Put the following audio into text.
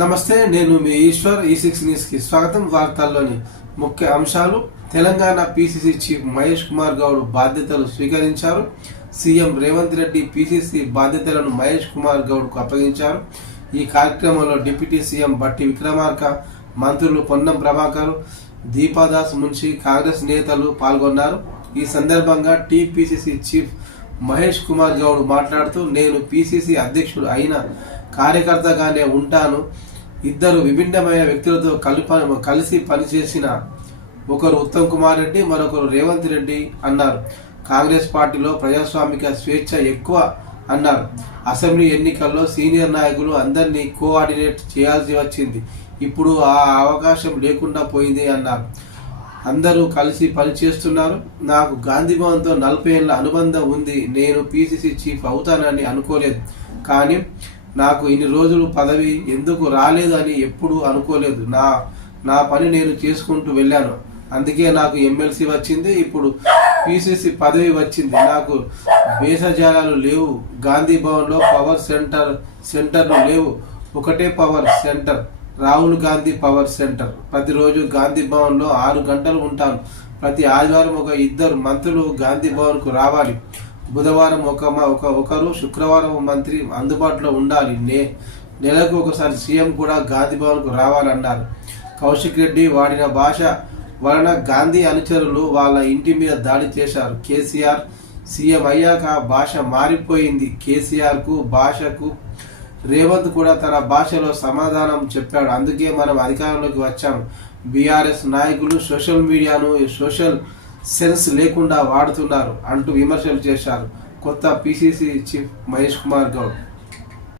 నమస్తే, నేను మీ ఈశ్వర్. ఈ6 న్యూస్ కి స్వాగతం. వార్తల్లోని ముఖ్య అంశాలు. తెలంగాణ పిసిసి చీఫ్ మహేష్ కుమార్ గౌడ్ బాధ్యతలు స్వీకరించారు. సీఎం రేవంత్ రెడ్డి పిసిసి బాధ్యతలను మహేష్ కుమార్ గౌడ్ కు అప్పగించారు. ఈ కార్యక్రమంలో డిప్యూటీ సీఎం బట్టి విక్రమార్క, మంత్రులు పొన్నం ప్రభాకర్, దీపాదాస్ మున్షి, కాంగ్రెస్ నేతలు పాల్గొన్నారు. ఈ సందర్భంగా టీపీసీసీ చీఫ్ మహేష్ కుమార్ గౌడ్ మాట్లాడుతూ, నేను పిసిసి అధ్యక్షుడు అయిన కార్యకర్తగానే ఉంటాను. ఇద్దరు విభిన్నమైన వ్యక్తులతో కలిసి పనిచేసిన ఒకరు ఉత్తమ్ కుమార్ రెడ్డి, మరొకరు రేవంత్ రెడ్డి అన్నారు. కాంగ్రెస్ పార్టీలో ప్రజాస్వామిక స్వేచ్ఛ ఎక్కువ అన్నారు. అసెంబ్లీ ఎన్నికల్లో సీనియర్ నాయకులు అందరినీ కోఆర్డినేట్ చేయాల్సి వచ్చింది. ఇప్పుడు ఆ అవకాశం లేకుండా పోయింది అన్నారు. అందరూ కలిసి పనిచేస్తున్నారు. నాకు గాంధీ భవన్తో 40 ఏళ్ల అనుబంధం ఉంది. నేను పిసిసి చీఫ్ అవుతానని అనుకోలేదు, కానీ నాకు ఇన్ని రోజులు పదవి ఎందుకు రాలేదు అని ఎప్పుడూ అనుకోలేదు. నా పని నేను చేసుకుంటూ వెళ్ళాను. అందుకే నాకు ఎమ్మెల్సీ వచ్చింది. ఇప్పుడు పిసిసి పదవి వచ్చింది. నాకు భేషజాలాలు లేవు. గాంధీ భవన్లో పవర్ సెంటర్లు లేవు. ఒకటే power centre, Rahul Gandhi power centre. ప్రతిరోజు గాంధీ భవన్లో 6 గంటలు ఉంటాను. ప్రతి ఆదివారం ఒక 2 మంత్రులు గాంధీ భవన్కు రావాలి. బుధవారం ఒకరు, శుక్రవారం మంత్రి అందుబాటులో ఉండాలి. నెలకు ఒకసారి సీఎం కూడా గాంధీ భవన్కు రావాలన్నారు. కౌశిక్ రెడ్డి వాడిన భాష వలన గాంధీ అనుచరులు వాళ్ళ ఇంటి మీద దాడి చేశారు. కేసీఆర్ సీఎం అయ్యాక భాష మారిపోయింది. కేసీఆర్కు భాషకు రేవంత్ కూడా తన భాషలో సమాధానం చెప్పాడు. అందుకే మనం అధికారంలోకి వచ్చాం. బీఆర్ఎస్ నాయకులు సోషల్ మీడియాను సోషల్ సెన్స్ లేకుండా వాడుతున్నారు అంటూ విమర్శలు చేశారు కొత్త పిసిసి చీఫ్ మహేష్ కుమార్ గౌడ్.